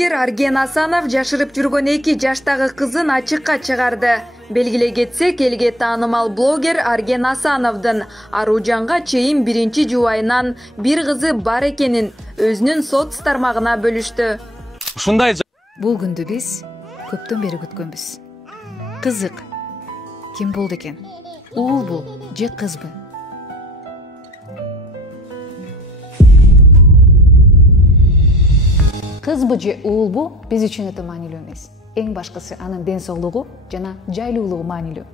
Блогер Арген Асанов жашырып жүргөн 2 жаштагы кызын ачыкка чыгарды. Белгилей кетсек, элге таанымал блогер Арген Асановдун Аружанга чейин 1-жубайынан бир кызы бар экенин өзүнүн соц тармагына бөлүштү. Ушундай Бул күндү биз көптөн бери күткөнбүз. Кызык. Ким болду экен? Уулбу же кызбы? Кызбы же уулбу биз үчүн өтө маанилүү эмес. Эң башкысы анын ден соолугу жана жайлуулугу маанилүү.